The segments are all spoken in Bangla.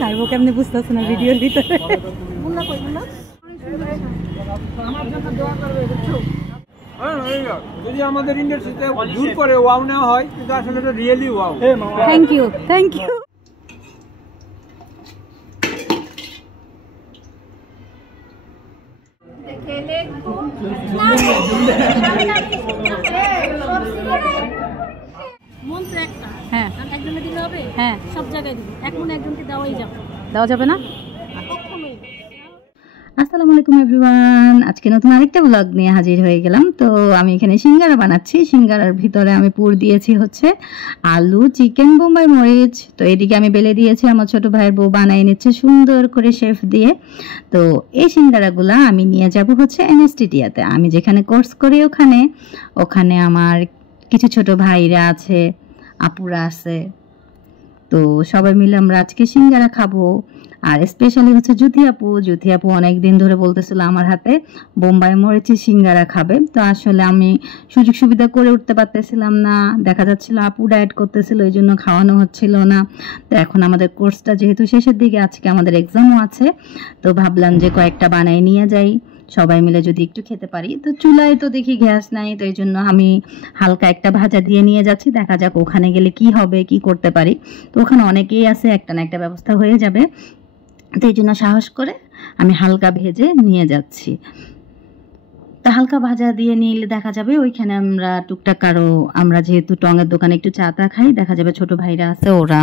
কারবো কেমনে বুঝতেছ না ভিডিওর ভিতরে। যদি আমাদের ইন্ডাস্ট্রিতে জোর করে ওয়াও নেওয়া হয়, কিন্তু আসলে এটা really wow. Thank you, thank you. হ্যাঁ, একজনে দিলে হবে? হ্যাঁ, সব জায়গায় দিব। এখন একজনকে দেওয়াই যাবে। দেওয়া যাবে না? আসসালামু আলাইকুম এভরিওয়ান, আজকে নতুন আরেকটা ব্লগ নিয়ে হাজির হয়ে গেলাম। তো আমি এখানে সিঙ্গারা বানাচ্ছি। সিঙ্গারার ভিতরে আমি পুর দিয়েছি হচ্ছে আলু, চিকেন, বোম্বাই মরিচ। তো এদিকে আমি বেলে দিয়েছি, আমার ছোট ভাইয়ের বউ বানিয়ে নিচ্ছে সুন্দর করে শেফ দিয়ে। তো এই সিঙ্গারাগুলা আমি নিয়ে যাব হচ্ছে এনএসটিটিয়াতে, আমি যেখানে কোর্স করি ওখানে আমার কিছু ছোট ভাইরা আছে, আপুরা আছে। তো সবাই মিলে আমরা আজকে সিঙ্গারা খাবো। আর স্পেশালি হচ্ছে জুথি আপু অনেক দিন ধরে বলতেছিল আমার হাতে বোম্বাই মরিচের সিঙ্গারা খাবে। তো আসলে আমি সুযোগ সুবিধা করে উঠতে পারতেছিলাম না, দেখা যাচ্ছিল আপু ডায়েট করতেছিল, এই জন্য খাওয়ানো হচ্ছিল না। তো এখন আমাদের কোর্সটা যেহেতু শেষের দিকে, আজকে আমাদের এক্সামও আছে, তো ভাবলাম যে কয়েকটা বানাই নিয়ে যাই, সবাই মিলে যদি একটু খেতে পারি। তো চুলায় তো দেখি গ্যাস নাই, তো এই জন্য আমি হালকা একটা ভাজা দিয়ে নিয়ে যাচ্ছি, দেখা যাক ওখানে গেলে কি হবে, কি করতে পারি। তো ওখানে অনেকেই আছে, একটা না একটা ব্যবস্থা হয়ে যাবে। তো এই জন্য সাহস করে আমি হালকা ভেজে নিয়ে যাচ্ছি। তা হালকা ভাজা দিয়ে নিলে দেখা যাবে ওইখানে আমরা টুকটাক আমরা যেহেতু টঙের দোকানে একটু চা টা খাই, দেখা যাবে ছোট ভাইরা আছে, ওরা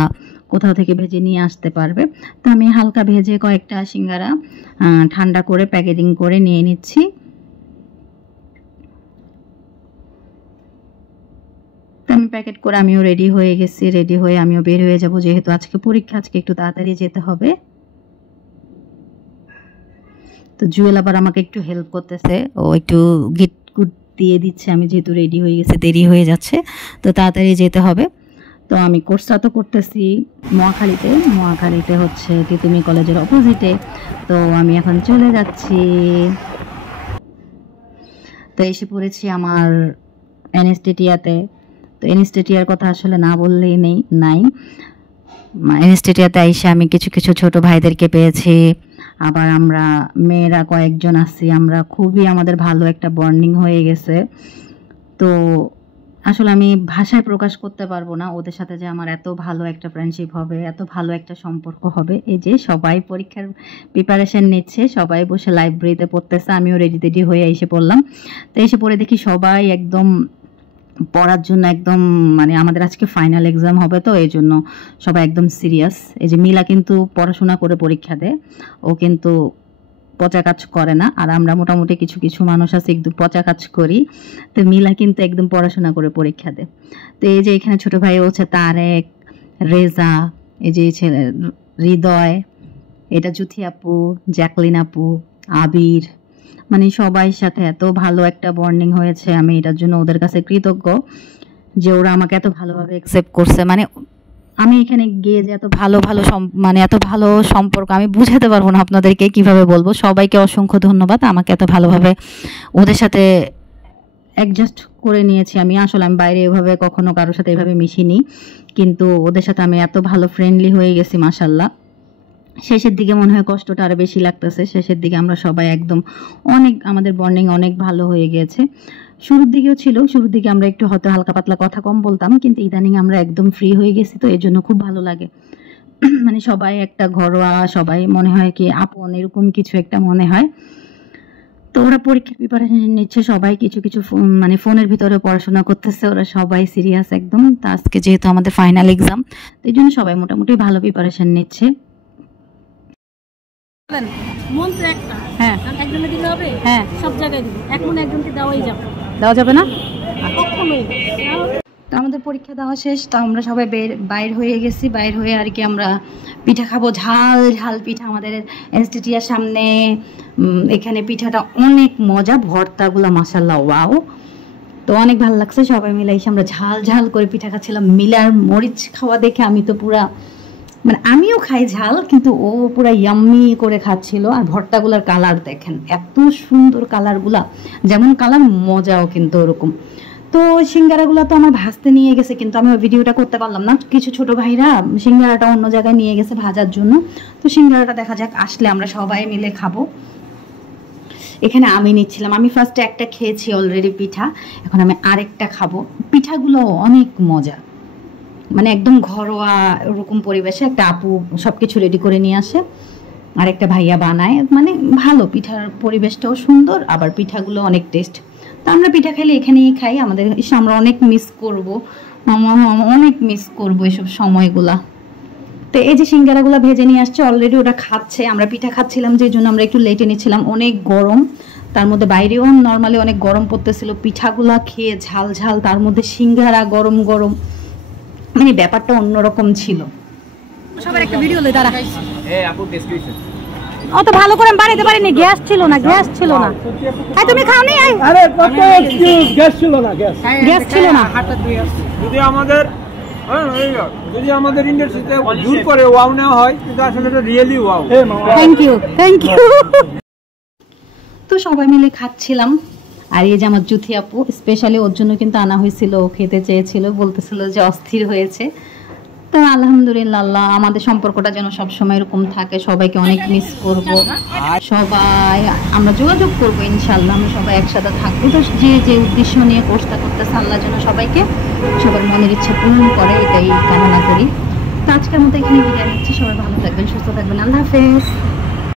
কোথাও থেকে ভেজে নিয়ে আসতে পারবে। তো আমি হালকা ভেজে কয়েকটা সিঙ্গারা ঠান্ডা করে প্যাকেজিং করে নিয়ে নিচ্ছি। আমি প্যাকেট করে আমিও রেডি হয়ে গেছি, রেডি হয়ে আমিও বের হয়ে যাব, যেহেতু আজকে পরীক্ষা, আজকে একটু তাড়াতাড়ি যেতে হবে। তো জুয়েল আবার আমাকে একটু হেল্প করতেছে, ও একটু গিট গুট দিয়ে দিচ্ছে, আমি যেহেতু রেডি হয়ে গেছি, দেরি হয়ে যাচ্ছে, তো তাড়াতাড়ি যেতে হবে। তো আমি কোর্সটা তো করতেছি মহাখালীতে হচ্ছে তিতুমি কলেজের অপোজিটে। তো আমি এখন চলে যাচ্ছি। তো এসে পড়েছি আমার এনএসটিটিয়াতে। তো এনএসটিটিয়ার কথা আসলে না বললেই নাই। এনএসটিটিয়াতে এসে আমি কিছু কিছু ছোট ভাইদেরকে পেয়েছি, আবার আমরা মেয়েরা কয়েকজন আছি, আমরা খুবই আমাদের ভালো একটা বন্ডিং হয়ে গেছে। তো আসলে আমি ভাষায় প্রকাশ করতে পারবো না ওদের সাথে যে আমার এত ভালো একটা ফ্রেন্ডশিপ হবে, এত ভালো একটা সম্পর্ক হবে। এই যে সবাই পরীক্ষার প্রিপারেশন নিচ্ছে, সবাই বসে লাইব্রেরিতে পড়তেছে, আমিও রেডি হয়ে এসে পড়লাম। তো এসে পড়ে দেখি সবাই একদম পড়ার জন্য একদম, মানে আমাদের আজকে ফাইনাল এক্সাম হবে, তো এই জন্য সবাই একদম সিরিয়াস। এই যে মিলা কিন্তু পড়াশোনা করে পরীক্ষা দেয়, ও কিন্তু পচা কাজ করে না। আর আমরা মোটামুটি কিছু কিছু মানুষ আছে একদম পচা কাজ করি, তো মিলা কিন্তু একদম পড়াশোনা করে পরীক্ষা দেয়। তো এই যে এখানে ছোট ভাই হচ্ছে তারেক, রেজা, এই যে ছেলে হৃদয়, এটা জুথি আপু, জ্যাকলিন আপু, আবির, মানে সবাই সাথে এত ভালো একটা বন্ডিং হয়েছে। আমি এটার জন্য ওদের কাছে কৃতজ্ঞ যে ওরা আমাকে এত ভালোভাবে অ্যাকসেপ্ট করছে। মানে আমি এখানে গিয়ে যে এত ভালো সম্পর্ক আমি বুঝাতে পারবো না আপনাদেরকে, কিভাবে বলবো। সবাইকে অসংখ্য ধন্যবাদ, আমাকে এত ভালোভাবে ওদের সাথে অ্যাডজাস্ট করে নিয়েছি। আমি আসলে বাইরে এভাবে কখনো কারোর সাথে এভাবে মিশিনি, কিন্তু ওদের সাথে আমি এত ভালো ফ্রেন্ডলি হয়ে গেছি মাশাল্লাহ। শেষের দিকে মনে হয় কষ্টটা আরো বেশি লাগতেছে, শেষের দিকে আমরা সবাই একদম আমাদের বন্ডিং অনেক ভালো হয়ে গিয়েছে। শুরুর দিকেও ছিল, শুরুর দিকে আমরা একটু হয়তো হালকা পাতলা কথা কম বলতাম, কিন্তু ইদানিং আমরা একদম ফ্রি হয়ে গেছি, তো এর জন্য খুব ভালো লাগে। মানে সবাই একটা ঘরোয়া, সবাই মনে হয় কি আপন, এরকম কিছু একটা মনে হয়। তো ওরা পরীক্ষার প্রিপারেশন নিচ্ছে, সবাই কিছু কিছু মানে ফোনের ভিতরে পড়াশোনা করতেছে, ওরা সবাই সিরিয়াস একদম। তো আজকে যেহেতু আমাদের ফাইনাল এক্সাম, তো এই জন্য সবাই মোটামুটি ভালো প্রিপারেশন নিচ্ছে। মন্ত্র একটা, হ্যাঁ, একজনে দিলে হবে? হ্যাঁ, সব জায়গায় দিব। এখন একজনকে দেওয়াই যাবে। দেওয়া যাবে না? তো আমাদের পরীক্ষা দেওয়া শেষ, তো আমরা সবাই বাইর হয়ে গেছি। বাইর হয়ে আর কি আমরা পিঠা খাবো, ঝাল পিঠা আমাদের ইনস্টিটিউটের সামনে। এখানে পিঠাটা অনেক মজা, ভর্তাগুলো মাশাআল্লাহ ওয়াও। তো অনেক ভালো লাগছে, সবাই মিলে এসে আমরা ঝাল করে পিঠা খাচ্ছিলাম। মিলার মরিচ খাওয়া দেখে আমি তো পুরা, মানে আমিও খাই ঝাল, কিন্তু ও পুরা ইয়াম্মি করে খাচ্ছিল। আর ভর্তাগুলার কালার দেখেন, এত সুন্দর কালারগুলা, যেমন কালার মজাও কিন্তু ওরকম। তো তো সিঙ্গারাগুলো তো আমার ভাজতে নিয়ে গেছে, কিন্তু আমি ওই ভিডিওটা করতে পারলাম না। কিছু ছোট ভাইরা সিঙ্গারাটা অন্য জায়গায় নিয়ে গেছে ভাজার জন্য। তো সিঙ্গারাটা দেখা যাক, আসলে আমরা সবাই মিলে খাবো। এখানে আমি নিচ্ছিলাম, আমি ফার্স্টে একটা খেয়েছি অলরেডি পিঠা, এখন আমি আরেকটা খাবো। পিঠাগুলো অনেক মজা, মানে একদম ঘরোয়া ওরকম পরিবেশে একটা আপু সবকিছু রেডি করে নিয়ে আসে, আর একটা ভাইয়া বানায়, মানে ভালো, পিঠার পরিবেশটাও সুন্দর, আবার পিঠাগুলো অনেক টেস্ট। তো আমরা পিঠা খাইলে এখানেই খাই, আমাদের আমরা অনেক মিস করব, অনেক মিস করবো এসব সময়গুলা। তো এই যে সিঙ্গারাগুলো ভেজে নিয়ে আসছে অলরেডি, ওটা খাচ্ছে। আমরা পিঠা খাচ্ছিলাম যে জন্য আমরা একটু লেটে নিচ্ছিলাম, অনেক গরম, তার মধ্যে বাইরেও নর্মালি অনেক গরম পড়তেছিল। পিঠাগুলা খেয়ে ঝাল ঝাল, তার মধ্যে সিঙ্গারা গরম গরম, মানে ব্যাপারটা অন্যরকম ছিল। সবার একটা ভিডিও লই দাঁড়া, আপু টেস্ট করেছেন? অত ভালো করে বানাইতে পারিনি, গ্যাস ছিল না, গ্যাস ছিল না। এই তুমি খাওনি? আরে কত এক্সকিউজ, গ্যাস ছিল না, গ্যাস ছিল না। যদি আমাদের ইন্ডাস্ট্রিতে জোর করে ওয়াও নেওয়া হয়, কিন্তু আসলে এটা really wow. Thank you, thank you. তো সবাই মিলে খাচ্ছিলাম, আর এই যে আমার জুথি আপু, স্পেশালি ওর জন্য কিন্তু আনা হয়েছিল, ও খেতে চেয়েছিল, বলতেছিল যে অস্থির হয়েছে। তো আলহামদুলিল্লাহ, আল্লাহ আমাদের সম্পর্কটা যেন সবসময় এরকম থাকে। সবাইকে অনেক মিস করব, সবাই আমরা যোগাযোগ করবো ইনশাল্লাহ, আমরা সবাই একসাথে থাকবো। তো যে যে উদ্দেশ্য নিয়ে কোর্সটা করতেছে, আল্লাহ যেন সবাইকে সবার মনের ইচ্ছে পূরণ করে, এটাই কামনা করি। তো আজকের মতো এখানে বিদায় নিচ্ছি, সবাই ভালো থাকবেন, সুস্থ থাকবেন, আল্লাহ হাফেজ।